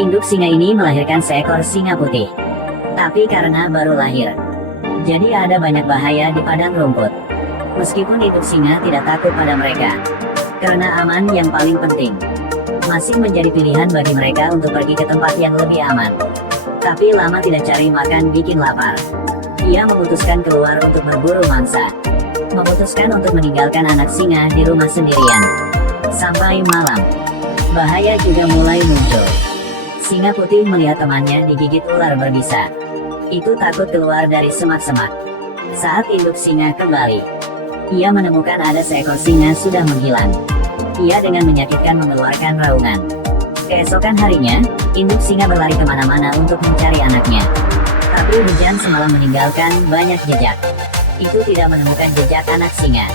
Induk singa ini melahirkan seekor singa putih. Tapi karena baru lahir, jadi ada banyak bahaya di padang rumput. Meskipun induk singa tidak takut pada mereka, karena aman yang paling penting masih menjadi pilihan bagi mereka untuk pergi ke tempat yang lebih aman. Tapi lama tidak cari makan bikin lapar. Ia memutuskan keluar untuk berburu mangsa. Memutuskan untuk meninggalkan anak singa di rumah sendirian. Sampai malam, bahaya juga mulai muncul. Singa putih melihat temannya digigit ular berbisa. Itu takut keluar dari semak-semak. Saat induk singa kembali, ia menemukan ada seekor singa sudah menghilang. Ia dengan menyakitkan mengeluarkan raungan. Keesokan harinya, induk singa berlari kemana-mana untuk mencari anaknya. Tapi hujan semalam meninggalkan banyak jejak. Itu tidak menemukan jejak anak singa.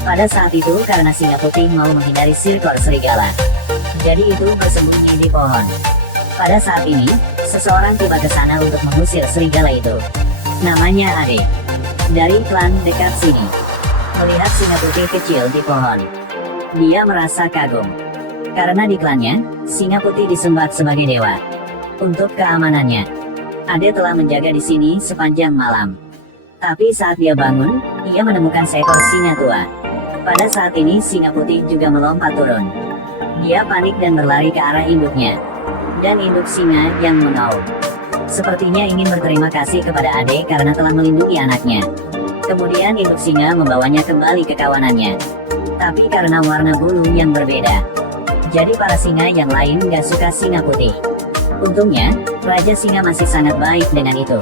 Pada saat itu karena singa putih mau menghindari seekor serigala, jadi itu bersembunyi di pohon. Pada saat ini, seseorang tiba ke sana untuk mengusir serigala itu. Namanya Ade. Dari klan dekat sini. Melihat singa putih kecil di pohon, dia merasa kagum. Karena di klannya, singa putih disembah sebagai dewa. Untuk keamanannya, Ade telah menjaga di sini sepanjang malam. Tapi saat dia bangun, ia menemukan seekor singa tua. Pada saat ini singa putih juga melompat turun. Dia panik dan berlari ke arah induknya. Dan induk singa yang mengaum. Sepertinya ingin berterima kasih kepada Ade karena telah melindungi anaknya. Kemudian induk singa membawanya kembali ke kawanannya. Tapi karena warna bulu yang berbeda, jadi para singa yang lain gak suka singa putih. Untungnya, Raja Singa masih sangat baik dengan itu.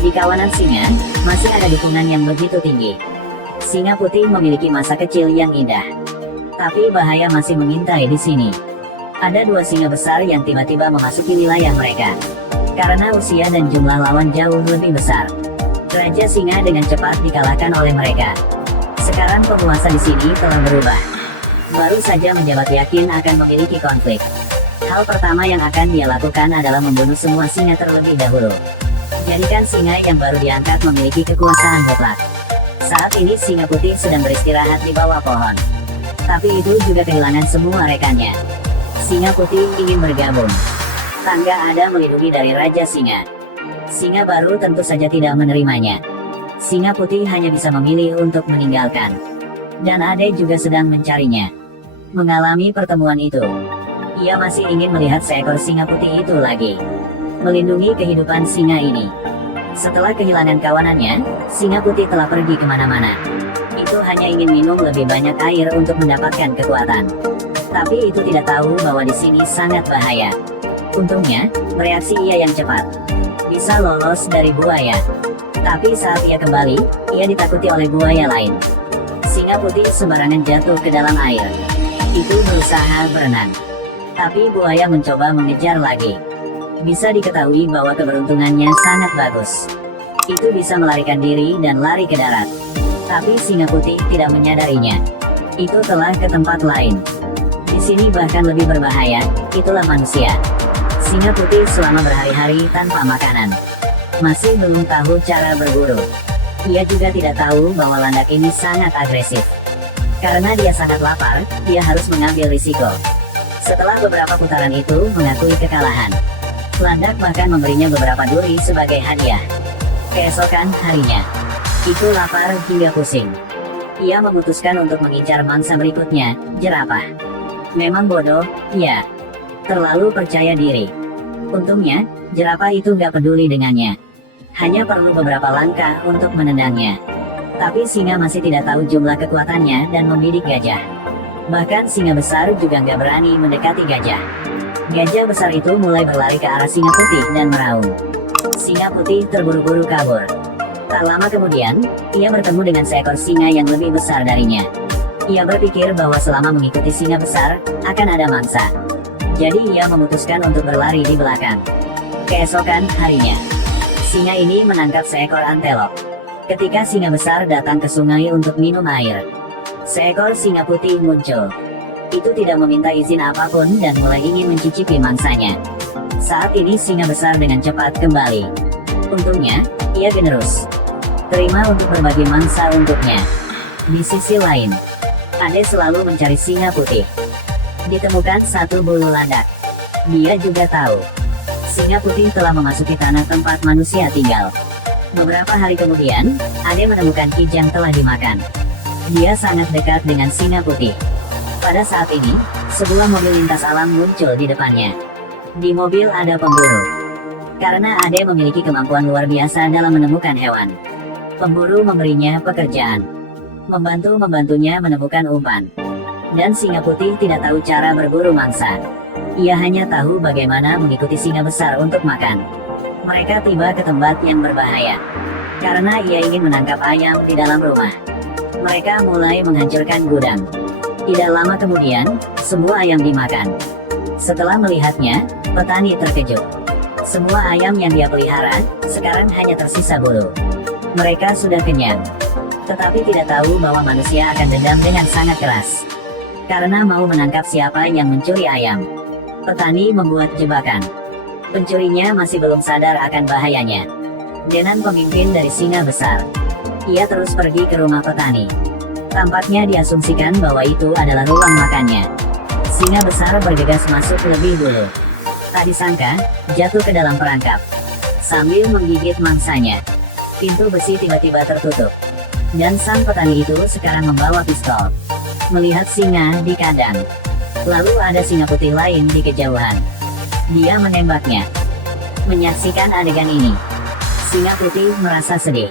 Di kawanan singa, masih ada dukungan yang begitu tinggi. Singa putih memiliki masa kecil yang indah. Tapi bahaya masih mengintai di sini. Ada dua singa besar yang tiba-tiba memasuki wilayah mereka. Karena usia dan jumlah lawan jauh lebih besar, Raja Singa dengan cepat dikalahkan oleh mereka. Sekarang penguasa di sini telah berubah. Baru saja menjabat yakin akan memiliki konflik. Hal pertama yang akan dia lakukan adalah membunuh semua singa terlebih dahulu. Jadikan singa yang baru diangkat memiliki kekuasaan mutlak. Saat ini singa putih sedang beristirahat di bawah pohon. Tapi itu juga kehilangan semua rekannya. Singa putih ingin bergabung. Tangga Ada melindungi dari Raja Singa. Singa baru tentu saja tidak menerimanya. Singa putih hanya bisa memilih untuk meninggalkan. Dan Ade juga sedang mencarinya. Mengalami pertemuan itu, ia masih ingin melihat seekor singa putih itu lagi. Melindungi kehidupan singa ini. Setelah kehilangan kawanannya, singa putih telah pergi kemana-mana. Itu hanya ingin minum lebih banyak air untuk mendapatkan kekuatan. Tapi itu tidak tahu bahwa di sini sangat bahaya. Untungnya, reaksi ia yang cepat. Bisa lolos dari buaya. Tapi saat ia kembali, ia ditakuti oleh buaya lain. Singa putih sembarangan jatuh ke dalam air. Itu berusaha berenang. Tapi buaya mencoba mengejar lagi. Bisa diketahui bahwa keberuntungannya sangat bagus. Itu bisa melarikan diri dan lari ke darat. Tapi singa putih tidak menyadarinya. Itu telah ke tempat lain. Di sini bahkan lebih berbahaya, itulah manusia. Singa putih selama berhari-hari tanpa makanan. Masih belum tahu cara berburu. Ia juga tidak tahu bahwa landak ini sangat agresif. Karena dia sangat lapar, dia harus mengambil risiko. Setelah beberapa putaran itu mengakui kekalahan, landak bahkan memberinya beberapa duri sebagai hadiah. Keesokan harinya, itu lapar hingga pusing. Ia memutuskan untuk mengincar mangsa berikutnya, jerapah. Memang bodoh, ya. Terlalu percaya diri. Untungnya, jerapah itu gak peduli dengannya. Hanya perlu beberapa langkah untuk menendangnya. Tapi singa masih tidak tahu jumlah kekuatannya dan membidik gajah. Bahkan singa besar juga nggak berani mendekati gajah. Gajah besar itu mulai berlari ke arah singa putih dan meraung. Singa putih terburu-buru kabur. Tak lama kemudian, ia bertemu dengan seekor singa yang lebih besar darinya. Ia berpikir bahwa selama mengikuti singa besar, akan ada mangsa. Jadi ia memutuskan untuk berlari di belakang. Keesokan harinya, singa ini menangkap seekor antelop. Ketika singa besar datang ke sungai untuk minum air, seekor singa putih muncul. Itu tidak meminta izin apapun dan mulai ingin mencicipi mangsanya. Saat ini singa besar dengan cepat kembali. Untungnya, ia generus. Terima untuk berbagi mangsa untuknya. Di sisi lain, Ade selalu mencari singa putih. Ditemukan satu bulu landak. Dia juga tahu singa putih telah memasuki tanah tempat manusia tinggal. Beberapa hari kemudian, Ade menemukan Kijang telah dimakan. Dia sangat dekat dengan singa putih. Pada saat ini, sebuah mobil lintas alam muncul di depannya. Di mobil ada pemburu. Karena Ade memiliki kemampuan luar biasa dalam menemukan hewan, pemburu memberinya pekerjaan, membantunya menemukan umpan. Dan singa putih tidak tahu cara berburu mangsa. Ia hanya tahu bagaimana mengikuti singa besar untuk makan. Mereka tiba ke tempat yang berbahaya. Karena ia ingin menangkap ayam di dalam rumah. Mereka mulai menghancurkan gudang. Tidak lama kemudian, semua ayam dimakan. Setelah melihatnya, petani terkejut. Semua ayam yang dia pelihara, sekarang hanya tersisa bulu. Mereka sudah kenyang. Tetapi tidak tahu bahwa manusia akan dendam dengan sangat keras. Karena mau menangkap siapa yang mencuri ayam. Petani membuat jebakan. Pencurinya masih belum sadar akan bahayanya. Denan pemimpin dari singa besar. Ia terus pergi ke rumah petani. Tampaknya diasumsikan bahwa itu adalah ruang makannya. Singa besar bergegas masuk lebih dulu. Tak disangka, jatuh ke dalam perangkap. Sambil menggigit mangsanya. Pintu besi tiba-tiba tertutup. Dan sang petani itu sekarang membawa pistol. Melihat singa di kandang. Lalu ada singa putih lain di kejauhan. Dia menembaknya. Menyaksikan adegan ini, singa putih merasa sedih.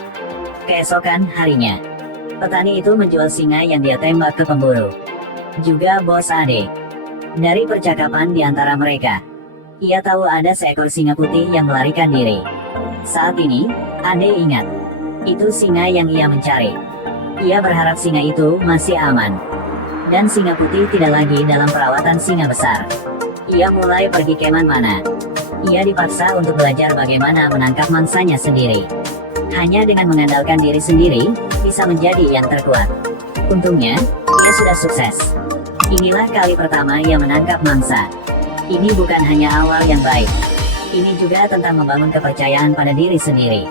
Keesokan harinya, petani itu menjual singa yang dia tembak ke pemburu. Juga bos Ade. Dari percakapan di antara mereka, ia tahu ada seekor singa putih yang melarikan diri. Saat ini, Ade ingat, itu singa yang ia mencari. Ia berharap singa itu masih aman. Dan singa putih tidak lagi dalam perawatan singa besar. Ia mulai pergi kemana-mana. Ia dipaksa untuk belajar bagaimana menangkap mangsanya sendiri. Hanya dengan mengandalkan diri sendiri, bisa menjadi yang terkuat. Untungnya, ia sudah sukses. Inilah kali pertama ia menangkap mangsa. Ini bukan hanya awal yang baik. Ini juga tentang membangun kepercayaan pada diri sendiri.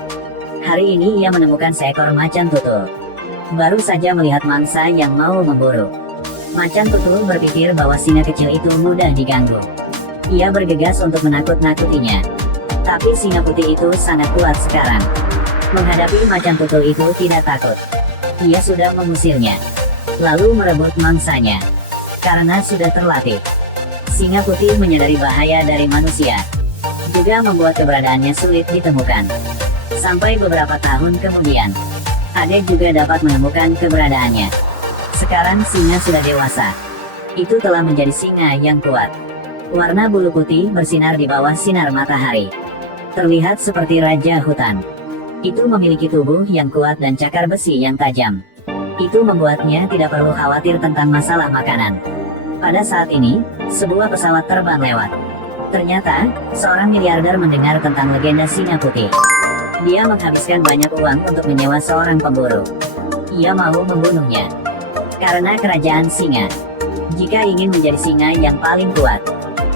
Hari ini ia menemukan seekor macan tutul. Baru saja melihat mangsa yang mau memburu. Macan tutul berpikir bahwa singa kecil itu mudah diganggu. Ia bergegas untuk menakut-nakutinya. Tapi singa putih itu sangat kuat sekarang. Menghadapi macan tutul itu tidak takut. Ia sudah mengusirnya. Lalu merebut mangsanya. Karena sudah terlatih, singa putih menyadari bahaya dari manusia. Juga membuat keberadaannya sulit ditemukan. Sampai beberapa tahun kemudian, Ade juga dapat menemukan keberadaannya. Sekarang singa sudah dewasa. Itu telah menjadi singa yang kuat. Warna bulu putih bersinar di bawah sinar matahari. Terlihat seperti raja hutan. Itu memiliki tubuh yang kuat dan cakar besi yang tajam. Itu membuatnya tidak perlu khawatir tentang masalah makanan. Pada saat ini, sebuah pesawat terbang lewat. Ternyata, seorang miliarder mendengar tentang legenda singa putih. Dia menghabiskan banyak uang untuk menyewa seorang pemburu. Ia mau membunuhnya. Karena kerajaan singa. Jika ingin menjadi singa yang paling kuat,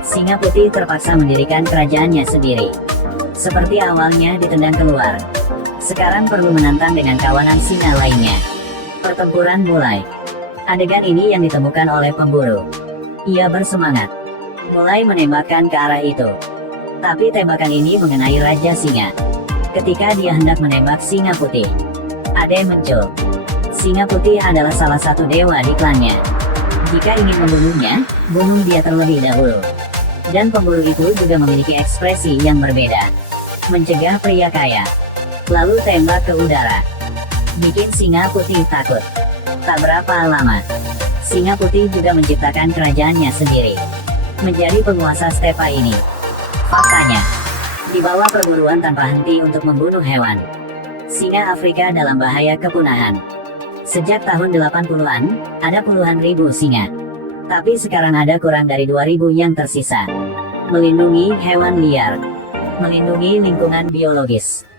singa putih terpaksa mendirikan kerajaannya sendiri. Seperti awalnya ditendang keluar. Sekarang perlu menantang dengan kawanan singa lainnya. Pertempuran mulai. Adegan ini yang ditemukan oleh pemburu. Ia bersemangat. Mulai menembakkan ke arah itu. Tapi tembakan ini mengenai Raja Singa. Ketika dia hendak menembak singa putih, Ade muncul. Singa putih adalah salah satu dewa di klannya. Jika ingin membunuhnya, bunuh dia terlebih dahulu. Dan pemburu itu juga memiliki ekspresi yang berbeda. Mencegah pria kaya. Lalu tembak ke udara. Bikin singa putih takut. Tak berapa lama, singa putih juga menciptakan kerajaannya sendiri. Menjadi penguasa stepa ini. Faktanya, di bawah perburuan tanpa henti untuk membunuh hewan, singa Afrika dalam bahaya kepunahan. Sejak tahun 80-an, ada puluhan ribu singa. Tapi sekarang ada kurang dari 2.000 yang tersisa. Melindungi hewan liar. Melindungi lingkungan biologis.